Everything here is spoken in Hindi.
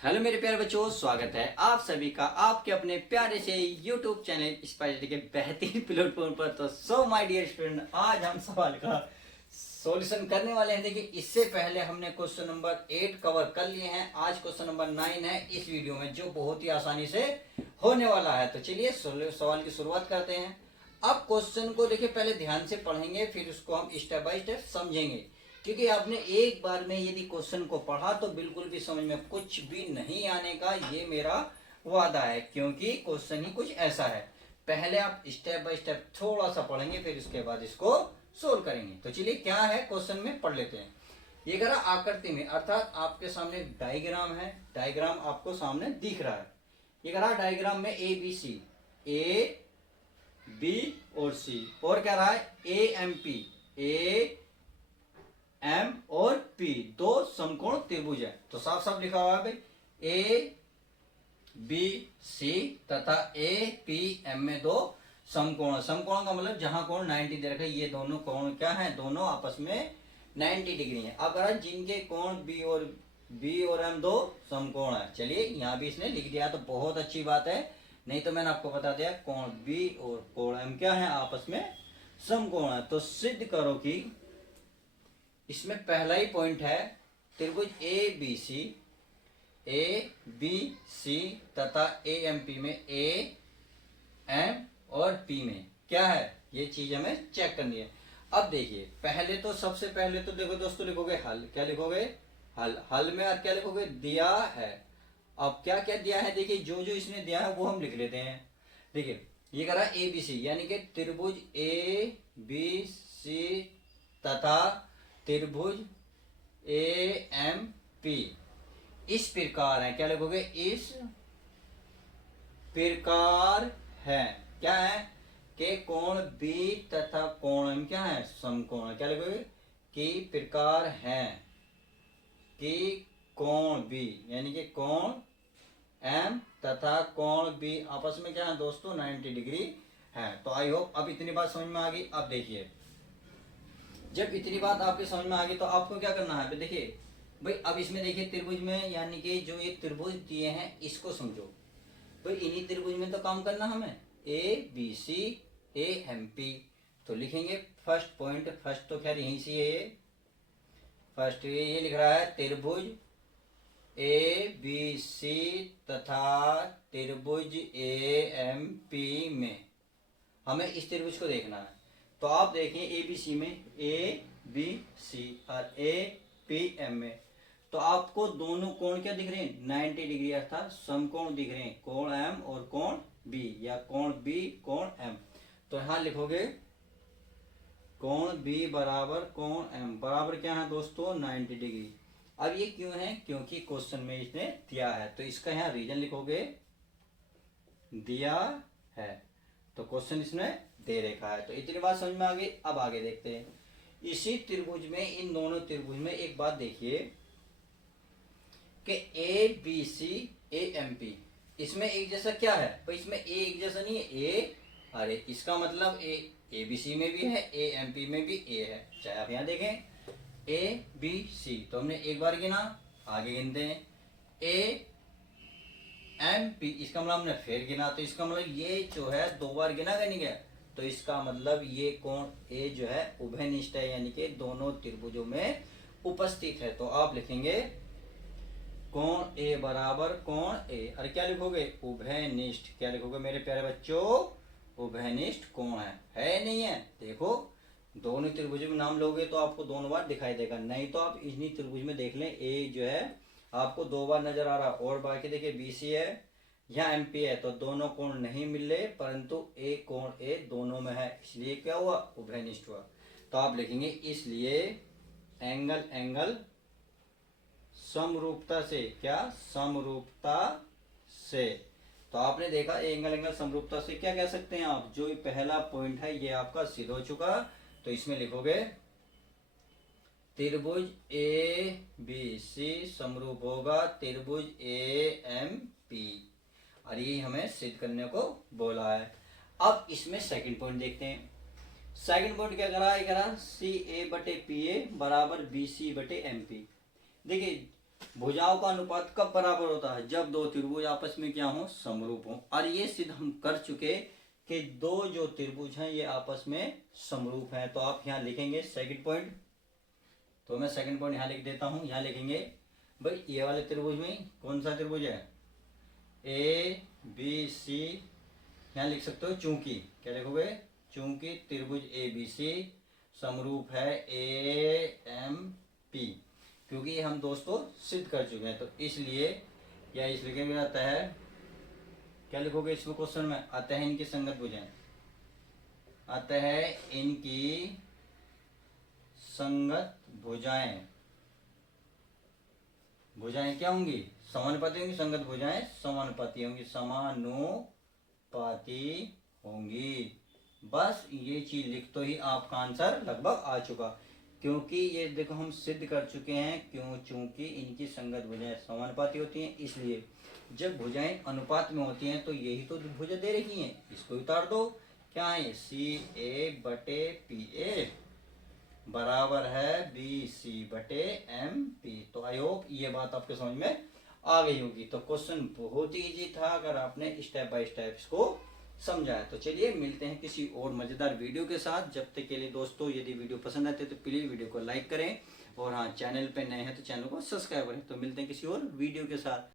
हेलो मेरे प्यारे बच्चों, स्वागत है आप सभी का आपके अपने प्यारे से YouTube चैनल स्पाइस के बेहतरीन प्लेटफॉर्म पर। तो सो माय डियर स्टूडेंट, आज हम सवाल का सॉल्यूशन करने वाले हैं। देखिए, इससे पहले हमने क्वेश्चन नंबर 8 कवर कर लिए हैं। आज क्वेश्चन नंबर 9 है इस वीडियो में, जो बहुत ही आसानी से होने वाला है। तो चलिए सवाल की शुरुआत करते हैं। अब क्वेश्चन को देखिए, पहले ध्यान से पढ़ेंगे, फिर उसको हम स्टेप बाय स्टेप समझेंगे। क्योंकि आपने एक बार में यदि क्वेश्चन को पढ़ा तो बिल्कुल भी समझ में कुछ भी नहीं आने का, ये मेरा वादा है। क्योंकि क्वेश्चन ही कुछ ऐसा है। पहले आप स्टेप बाय स्टेप थोड़ा सा पढ़ेंगे, फिर उसके बाद इसको सोल्व करेंगे। तो चलिए, क्या है क्वेश्चन में पढ़ लेते हैं। ये करा आकृति में, अर्थात आपके सामने डायग्राम है। डायग्राम आपको सामने दिख रहा है। ये करा डायग्राम में ए बी सी, ए बी और सी, और कह रहा है A M P, A M और पी दो समकोण त्रिभुज है। तो साफ साफ लिखा हुआ है भाई, ए बी सी तथा ए पी एम में दो समकोण। समकोण का मतलब जहां कोण 90 दे रखा है, ये दोनों कोण क्या है, दोनों आपस में 90 डिग्री है। अब अगर जिनके कोण बी और एम दो समकोण है। चलिए, यहां भी इसने लिख दिया तो बहुत अच्छी बात है, नहीं तो मैंने आपको बता दिया कोण बी और कोण एम क्या है, आपस में समकोण है। तो सिद्ध करो कि इसमें पहला ही पॉइंट है, त्रिभुज ए बी सी तथा ए एम पी में ए एम और पी में क्या है, ये चीज हमें चेक करनी है। अब देखिए, पहले तो सबसे पहले तो देखो दोस्तों, लिखोगे हल। क्या लिखोगे, हल। हल में और क्या लिखोगे, दिया है। अब क्या क्या दिया है, देखिए जो जो इसने दिया है वो हम लिख लेते हैं। देखिए, ये करा ए बी सी, यानी कि त्रिभुज ए बी सी तथा त्रिभुज ए एम पी इस प्रकार है। क्या लिखोगे, इस प्रकार है। क्या है कि कोण बी तथा कोण एम क्या है, समकोण है। क्या लिखोगे, कि प्रकार है कि कोण बी यानी कि कोण एम तथा कोण बी आपस में क्या है दोस्तों, 90 डिग्री है। तो आई होप अब इतनी बात समझ में आ गई। अब देखिए, जब इतनी बात आपके समझ में आ गई तो आपको क्या करना है। देखिए भाई, अब इसमें देखिए त्रिभुज में, यानी कि जो ये त्रिभुज दिए हैं इसको समझो भाई। इन्हीं त्रिभुज में तो काम करना हमें, A B C A M P. तो लिखेंगे फर्स्ट पॉइंट, फर्स्ट तो खैर यहीं से है। फर्स्ट ये लिख रहा है, त्रिभुज ए बी सी तथा त्रिभुज ए एम पी में हमें इस त्रिभुज को देखना है। तो आप देखें, ए बी सी में ए बी सी और ए पी एम में तो आपको दोनों कोण क्या दिख रहे हैं, 90 डिग्री, अर्थात समकोण दिख रहे हैं, कोण एम और कोण बी, या कोण बी कोण एम। तो यहां लिखोगे कोण बी बराबर कोण एम बराबर क्या है दोस्तों, 90 डिग्री। अब ये क्यों है, क्योंकि क्वेश्चन में इसने दिया है। तो इसका यहाँ रीजन लिखोगे, दिया है। तो क्वेश्चन इसमें दे रखा है। तो इतनी बात समझ में आ गई। अब आगे देखते हैं। इसी त्रिभुज में, इन दोनों त्रिभुज में एक बात देखिए कि A B C A M P इसमें एक जैसा क्या है, तो इसमें ए एक जैसा नहीं है, ए अरे इसका मतलब ए बी सी में भी है, ए एम पी में भी ए है। चाहे आप यहाँ देखें ए बी सी, तो हमने एक बार गिना, आगे गिनते हैं ए एम पी, इसका मतलब हमने फिर गिना। तो इसका मतलब ये जो है दो बार गिना नहीं गया। तो इसका मतलब ये कोण ए जो है उभयनिष्ठ है, यानी कि दोनों त्रिभुजों में उपस्थित है। तो आप लिखेंगे कोण ए बराबर कोण ए, और क्या लिखोगे, उभयनिष्ठ। क्या लिखोगे मेरे प्यारे बच्चों, उभयनिष्ठ कोण है नहीं है। देखो, दोनों त्रिभुजों में नाम लोगे तो आपको दोनों बार दिखाई देगा, नहीं तो आप इन्हीं त्रिभुज में देख लें, ए जो है आपको दो बार नजर आ रहा, और बाकी देखिए बी सी है, यहाँ एम पी है। तो दोनों कोण नहीं मिल रहे, परंतु ए कोण ए दोनों में है, इसलिए क्या हुआ, उभयनिष्ठ हुआ। तो आप लिखेंगे इसलिए एंगल एंगल समरूपता से, क्या, समरूपता से। तो आपने देखा एंगल एंगल समरूपता से क्या कह सकते हैं आप, जो पहला पॉइंट है ये आपका सिद्ध हो चुका। तो इसमें लिखोगे त्रिभुज ए बी सी समरूप होगा त्रिभुज ए एम पी, और ये हमें सिद्ध करने को बोला है। अब इसमें सेकंड पॉइंट देखते हैं। सेकंड पॉइंट क्या करा सी ए बटे पी ए बराबर बी सी बटे एम पी। देखिए, भुजाओं का अनुपात कब बराबर होता है? जब दो त्रिभुज आपस में क्या हो? समरूप हो। और ये सिद्ध हम कर चुके कि दो जो त्रिभुज हैं ये आपस में समरूप हैं। तो आप यहाँ लिखेंगे सेकंड पॉइंट, तो मैं सेकंड पॉइंट यहाँ लिख देता हूँ। यहाँ लिखेंगे भाई ये वाले त्रिभुज में कौन सा त्रिभुज है? A B C. यहाँ लिख सकते हो चूंकि, क्या लिखोगे? चूंकि त्रिभुज ए बी सी समरूप है ए एम पी, क्योंकि हम दोस्तों सिद्ध कर चुके हैं। तो इसलिए या इस लिखेंगे आता है, क्या लिखोगे इसमें क्वेश्चन में? अतः इनकी संगत भुजाएं, अतः इनकी संगत भुजाएं, भुजाएं क्या होंगी? समानुपाती होंगी। संगत भुजाएं समानुपाती होंगी, समानुपाती होंगी। बस ये चीज लिख तो ही आपका आंसर लगभग आ चुका, क्योंकि ये देखो हम सिद्ध कर चुके हैं। क्यों? चूंकि इनकी संगत भुजाएं समानुपाती होती हैं, इसलिए जब भुजाएं अनुपात में होती हैं तो यही तो भुजा दे रही हैं, इसको उतार दो। क्या है? सी ए बटे पी ए बराबर है बी सी बटे एम पी। तो आई होप ये बात आपके समझ में आ गई होगी। तो क्वेश्चन बहुत ही इजी था अगर आपने स्टेप बाय स्टेप इसको समझाया। तो चलिए मिलते हैं किसी और मजेदार वीडियो के साथ। जब तक के लिए दोस्तों, यदि वीडियो पसंद आते तो प्लीज वीडियो को लाइक करें, और हाँ चैनल पे नए हैं तो चैनल को सब्सक्राइब करें। तो मिलते हैं किसी और वीडियो के साथ।